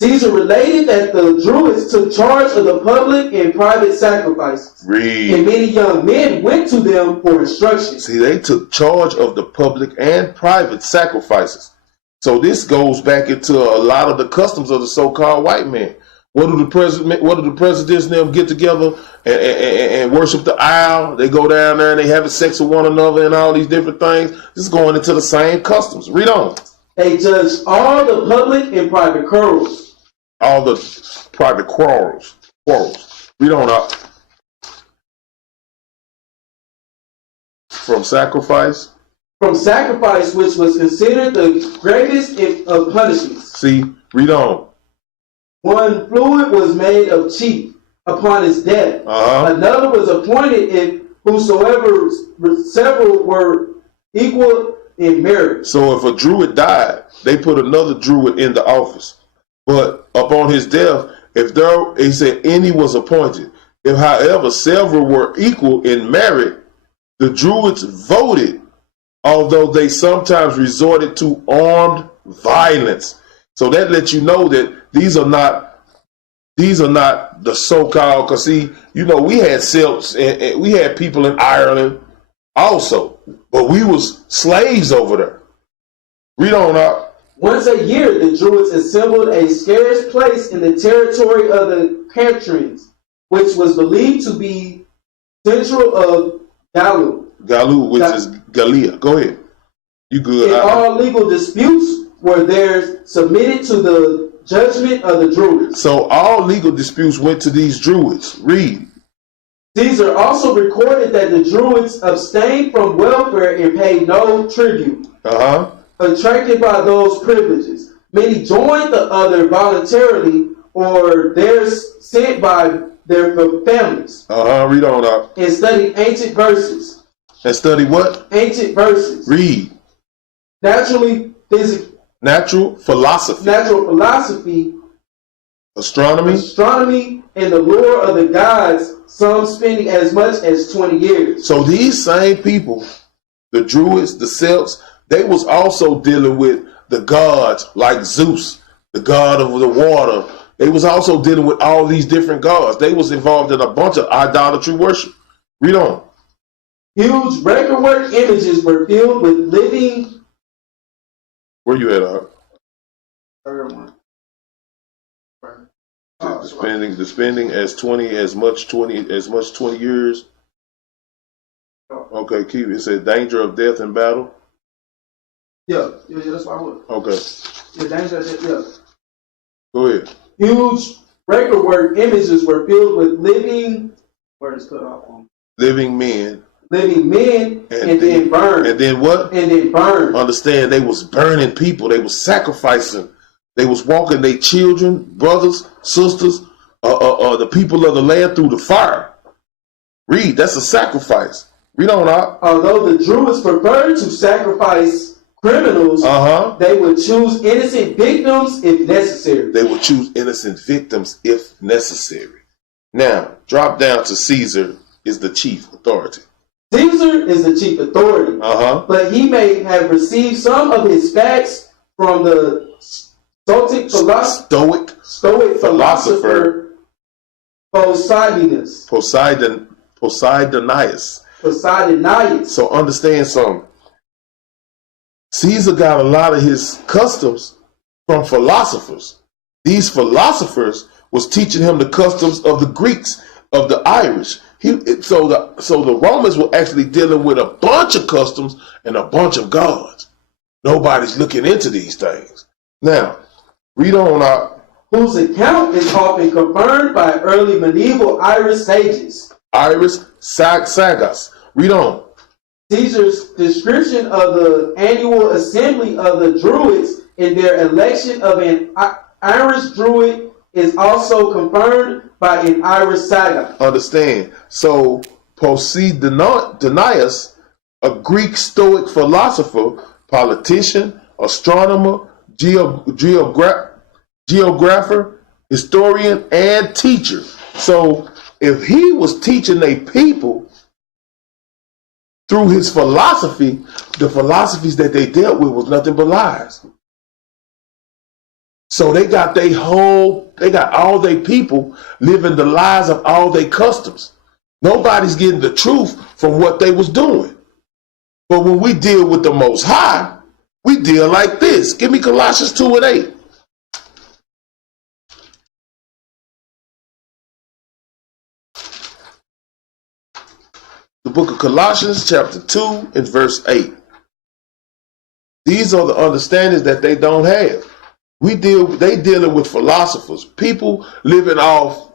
Caesar related that the Druids took charge of the public and private sacrifices. Read. And many young men went to them for instruction. See, they took charge of the public and private sacrifices. So this goes back into a lot of the customs of the so-called white man. What do the presidents and them get together and worship the owl? They go down there and they have sex with one another and all these different things. This is going into the same customs. Read on. They judged all the public and private quarrels. All the private quarrels. Read on up. From sacrifice, which was considered the greatest of punishments. See, read on. One fluid was made of chief upon his death. Another was appointed if whosoever several were equal in merit. So if a druid died, they put another druid in the office. But upon his death, he said any was appointed. If, however, several were equal in merit, the druids voted, although they sometimes resorted to armed violence. So that lets you know that these are not the so-called, because see, you know, we had Celts and we had people in Ireland also, but we was slaves over there. Read on up. Once a year, the Druids assembled a scarce place in the territory of the Catrines, which was believed to be central of Galu. Which is Gallia. Go ahead. You good. And all legal disputes were there submitted to the judgment of the Druids. So all legal disputes went to these Druids. Read. Caesar also recorded that the Druids abstained from welfare and paid no tribute. Attracted by those privileges. Many joined the other voluntarily or theirs sent by their families. Read on up. And studied ancient verses. And study what? Ancient verses. Read. Natural philosophy. Astronomy, and the lore of the gods, some spending as much as 20 years. So these same people, the Druids, the Celts, they was also dealing with the gods like Zeus, the god of the water. They was also dealing with all these different gods. They was involved in a bunch of idolatry worship. Read on. Huge record-work images were filled with living. Where you at, Art? Third one. The spending as much 20 years. Okay, keep it. It said danger of death in battle. Yeah, that's what I would. Okay. Yeah, danger of death, yeah. Go ahead. Huge record-work images were filled with living. Where is cut off on? Living men, and then burned. And then what? And then burned. Understand, they was burning people. They was sacrificing. They was walking their children, brothers, sisters, the people of the land through the fire. Read, that's a sacrifice. Read on out. Although the Druids preferred to sacrifice criminals, they would choose innocent victims if necessary. Now, drop down to Caesar is the chief authority. Caesar is the chief authority, but he may have received some of his facts from the Stoic philosopher Poseidonius. So understand something. Caesar got a lot of his customs from philosophers. These philosophers was teaching him the customs of the Greeks, of the Irish. So the Romans were actually dealing with a bunch of customs and a bunch of gods. Nobody's looking into these things. Now, read on out. whose account is often confirmed by early medieval Irish sages. Sagas. Read on. Caesar's description of the annual assembly of the Druids and their election of an Irish Druid is also confirmed by an Irish saga. Understand. So Posidonius, a Greek Stoic philosopher, politician, astronomer, geographer, historian, and teacher. So if he was teaching a people through his philosophy, the philosophies that they dealt with was nothing but lies. So they got all their people living the lies of all their customs. Nobody's getting the truth from what they was doing. But when we deal with the Most High, we deal like this. Give me Colossians 2:8. The book of Colossians chapter 2 and verse 8. These are the understandings that they don't have. They dealing with philosophers, people living off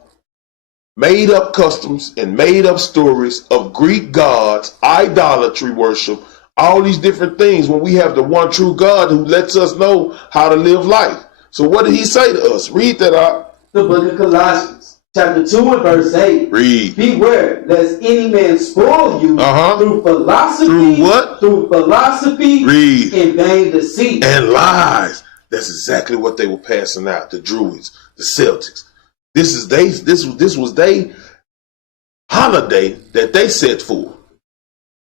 made up customs and made up stories of Greek gods, idolatry worship, all these different things, when we have the one true God who lets us know how to live life. So what did he say to us? Read that out. The book of Colossians, chapter 2 and verse 8. Read. Beware, lest any man spoil you through philosophy. Through what? Through philosophy. Read. And vain deceit. And lies. That's exactly what they were passing out. The Druids, the Celtics. This was their holiday that they set for.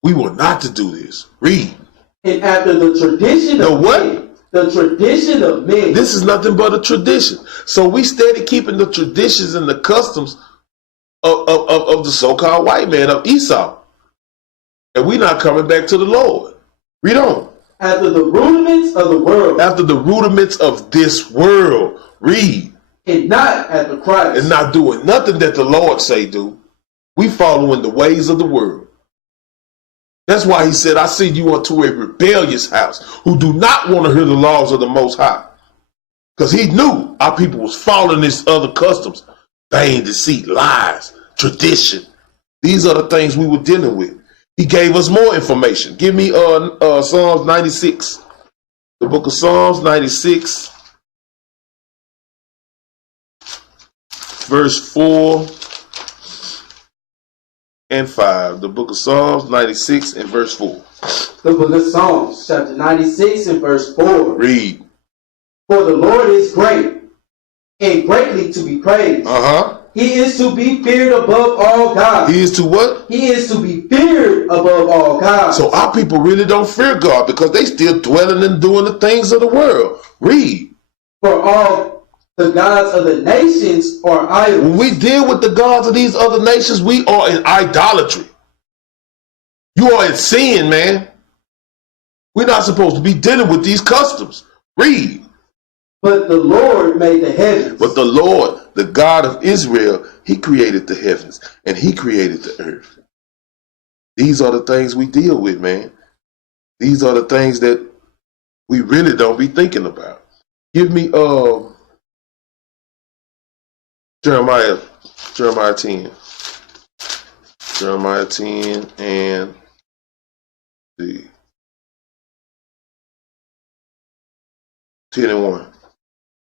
We were not to do this. Read. And after the tradition of men. The tradition of men. This is nothing but a tradition. So we steady keeping the traditions and the customs of the so-called white man, of Esau. And we're not coming back to the Lord. Read on. After the rudiments of the world. After the rudiments of this world. Read. And not after Christ. And not doing nothing that the Lord say do. We following the ways of the world. That's why he said, I send you unto a rebellious house who do not want to hear the laws of the Most High. Because he knew our people was following these other customs. Vain, deceit, lies, tradition. These are the things we were dealing with. He gave us more information. Give me Psalms 96. The book of Psalms 96. Verse 4 and 5. The book of Psalms 96 and verse 4. The book of Psalms, chapter 96 and verse 4. Read. For the Lord is great and greatly to be praised. He is to be feared above all gods. He is to what? He is to be feared above all gods. So our people really don't fear God because they still dwelling and doing the things of the world. Read. For all the gods of the nations are idols. When we deal with the gods of these other nations, we are in idolatry. You are in sin, man. We're not supposed to be dealing with these customs. Read. But the Lord made the heavens. But the Lord, the God of Israel, he created the heavens and he created the earth. These are the things we deal with, man. These are the things that we really don't be thinking about. Give me Jeremiah 10. Jeremiah 10 and the 10 and 1.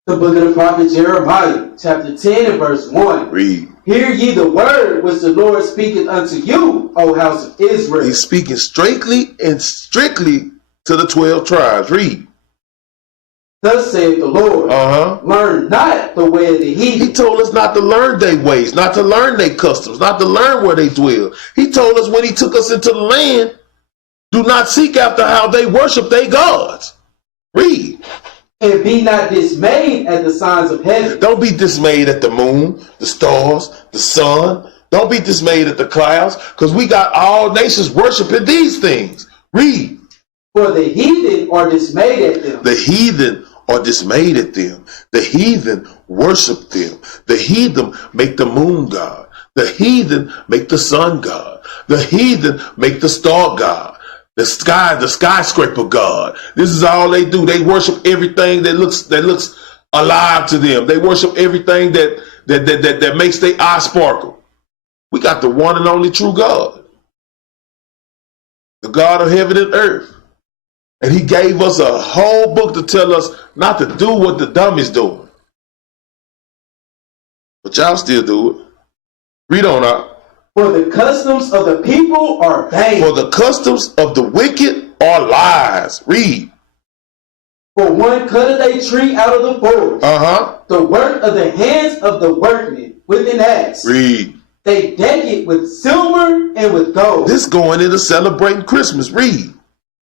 The book of the prophet Jeremiah, chapter 10 and verse 1. Read. Hear ye the word which the Lord speaketh unto you, O house of Israel. He's speaking strictly to the 12 tribes. Read. Thus saith the Lord, learn not the way of the heathen. He told us not to learn their ways, not to learn their customs, not to learn where they dwell. He told us when he took us into the land, do not seek after how they worship their gods. Read. And be not dismayed at the signs of heaven. Don't be dismayed at the moon, the stars, the sun. Don't be dismayed at the clouds, because we got all nations worshiping these things. Read. For the heathen are dismayed at them. The heathen are dismayed at them. The heathen worship them. The heathen make the moon god. The heathen make the sun god. The heathen make the star god. The skyscraper god. This is all they do. They worship everything that looks alive to them. They worship everything that makes their eye sparkle. We got the one and only true God, the God of heaven and earth. And he gave us a whole book to tell us not to do what the dummies doing. But y'all still do it. Read on out. For the customs of the people are vain. For the customs of the wicked are lies. Read. For one cutteth a tree out of the forest. The work of the hands of the workmen with an axe. Read. They deck it with silver and with gold. This going into celebrating Christmas. Read.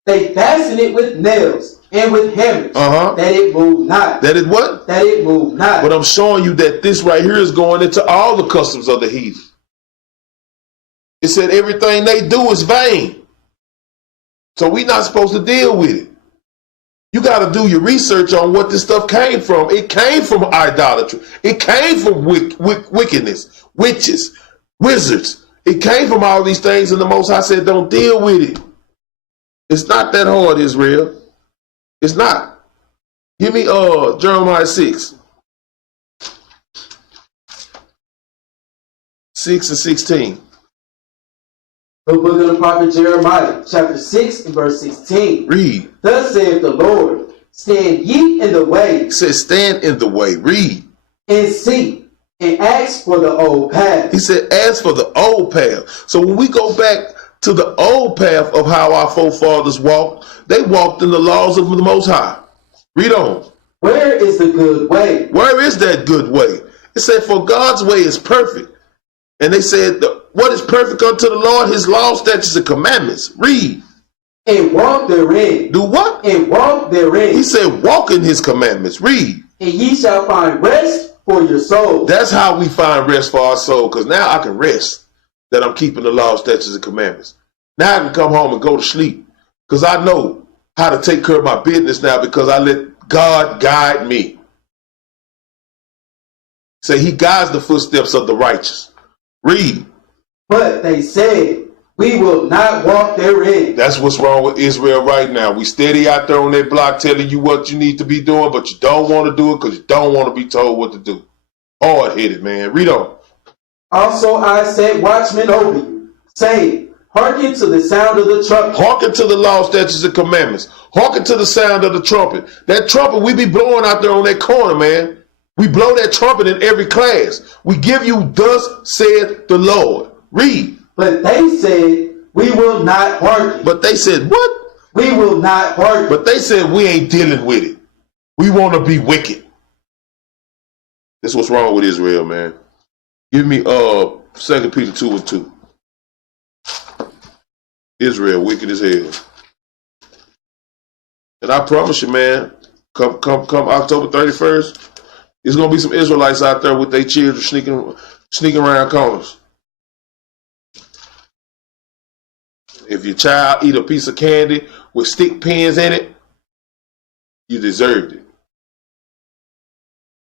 They fasten it with nails and with hammers. That it move not. That it what? That it move not. But I'm showing you that this right here is going into all the customs of the heathen. It said everything they do is vain. So we're not supposed to deal with it. You got to do your research on what this stuff came from. It came from idolatry. It came from wickedness, witches, wizards. It came from all these things, and the Most High said, don't deal with it. It's not that hard, Israel. It's not. Give me Jeremiah 6. 6 and 16. The book of the prophet Jeremiah, chapter 6 and verse 16. Read. Thus saith the Lord, stand ye in the way. It says stand in the way. Read. And see, and ask for the old path. He said ask for the old path. So when we go back to the old path of how our forefathers walked, they walked in the laws of the Most High. Read on. Where is the good way? Where is that good way? It said, for God's way is perfect. And they said, what is perfect unto the Lord? His laws, statutes, and commandments. Read. And walk therein. Do what? And walk therein. He said, walk in his commandments. Read. And ye shall find rest for your soul. That's how we find rest for our soul, because now I can rest that I'm keeping the law, statutes, and commandments. Now I can come home and go to sleep because I know how to take care of my business now because I let God guide me. Say he guides the footsteps of the righteous. Read. But they said, we will not walk therein. That's what's wrong with Israel right now. We steady out there on their block telling you what you need to be doing, but you don't want to do it because you don't want to be told what to do. Hard-headed, man. Read on. Also I set watchmen over you, saying, hearken to the sound of the trumpet. Hearken to the law, statutes, and commandments. Hearken to the sound of the trumpet. That trumpet we be blowing out there on that corner, man. We blow that trumpet in every class. We give you thus said the Lord. Read. But they said, we will not hearken. But they said, what? We will not hearken. But they said, we ain't dealing with it. We want to be wicked. That's what's wrong with Israel, man. Give me 2 Peter 2 and 2. Israel, wicked as hell. And I promise you, man, come October 31st, there's going to be some Israelites out there with their children sneaking around corners. If your child eat a piece of candy with stick pins in it, you deserved it.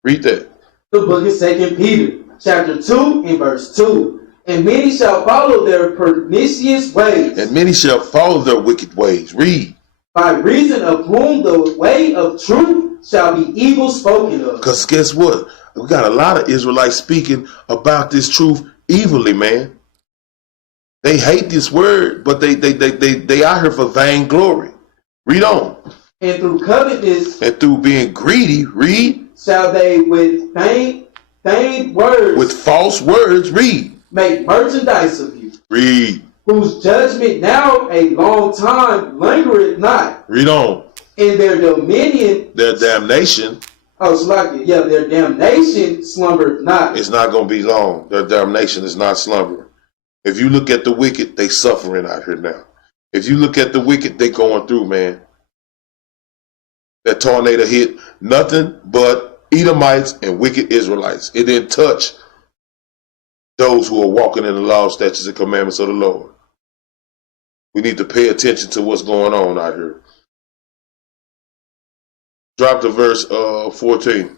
Read that. The book of 2 Peter, chapter 2 and verse 2. And many shall follow their pernicious ways. And many shall follow their wicked ways. Read. By reason of whom the way of truth shall be evil spoken of. Because guess what? We got a lot of Israelites speaking about this truth evilly, man. They hate this word, but they out here for vainglory. Read on. And through covetousness. And through being greedy. Read. Shall they with feigned words. With false words. Read. Make merchandise of you. Read. Whose judgment now a long time lingereth not. Read on. In their dominion. Their damnation. Oh, Slakia. Yeah, their damnation slumbereth not. It's not going to be long. Their damnation is not slumbering. If you look at the wicked, they suffering out here now. If you look at the wicked, they going through, man. That tornado hit nothing but Edomites and wicked Israelites. It didn't touch those who are walking in the law, statutes, and commandments of the Lord. We need to pay attention to what's going on out here. Drop to verse 14.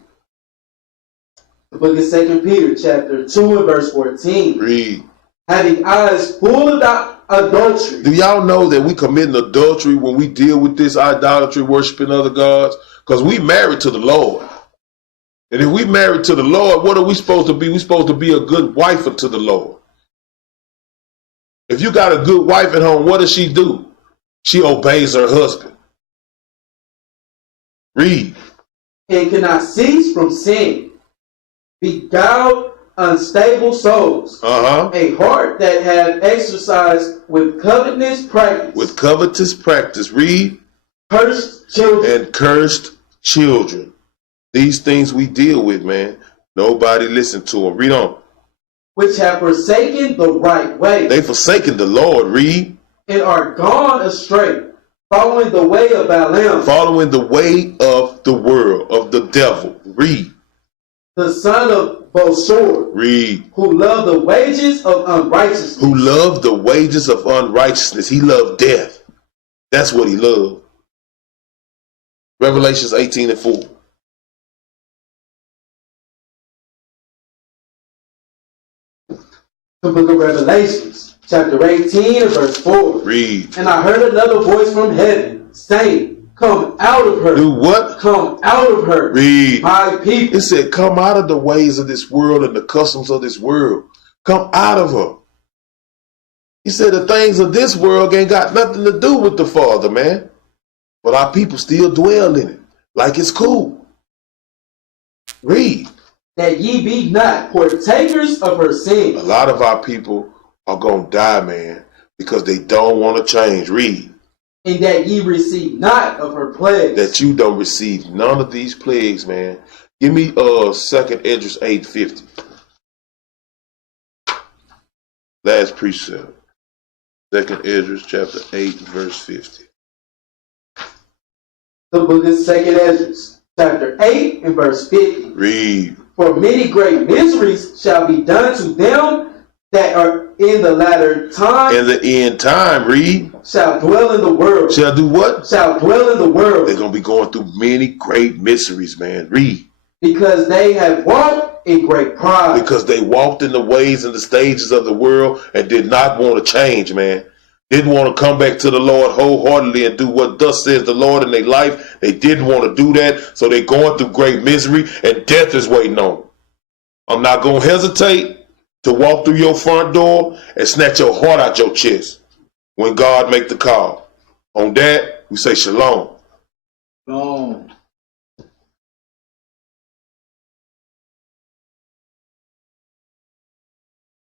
The book of 2 Peter, chapter 2 and verse 14. Read. Having eyes full of adultery. Do y'all know that we commit adultery when we deal with this idolatry, worshiping other gods? Because we married to the Lord. And if we married to the Lord, what are we supposed to be? We're supposed to be a good wife unto the Lord. If you got a good wife at home, what does she do? She obeys her husband. Read. And cannot cease from sin. Beguiled, unstable souls. A heart that have exercised with covetous practice. With covetous practice. Read. Cursed children. And cursed children. These things we deal with, man. Nobody listen to them. Read on. Which have forsaken the right way. They forsaken the Lord. Read. And are gone astray, following the way of Balaam. Following the way of the world, of the devil. Read. The son of Bosor. Read. Who loved the wages of unrighteousness. Who loved the wages of unrighteousness. He loved death. That's what he loved. Revelations 18:4. The book of Revelations, chapter 18 and verse 4. Read. And I heard another voice from heaven saying, come out of her. Do what? Come out of her. Read. My people. It said, come out of the ways of this world and the customs of this world. Come out of her. He said the things of this world ain't got nothing to do with the Father, man. But our people still dwell in it like it's cool. Read. That ye be not partakers of her sins. A lot of our people are going to die, man, because they don't want to change. Read. And that ye receive not of her plagues. That you don't receive none of these plagues, man. Give me 2nd Esdras 8:50. Last precept. 2nd Esdras chapter 8 verse 50. The book of 2nd Esdras, chapter 8 and verse 50. Read. For many great miseries shall be done to them that are in the latter time. In the end time, read. Shall dwell in the world. Shall do what? Shall dwell in the world. They're going to be going through many great miseries, man. Read. Because they have walked in great pride. Because they walked in the ways and the stages of the world and did not want to change, man. Didn't want to come back to the Lord wholeheartedly and do what thus says the Lord in their life. They didn't want to do that, so they're going through great misery, and death is waiting on them. I'm not going to hesitate to walk through your front door and snatch your heart out your chest when God make the call. On that, we say shalom. Shalom.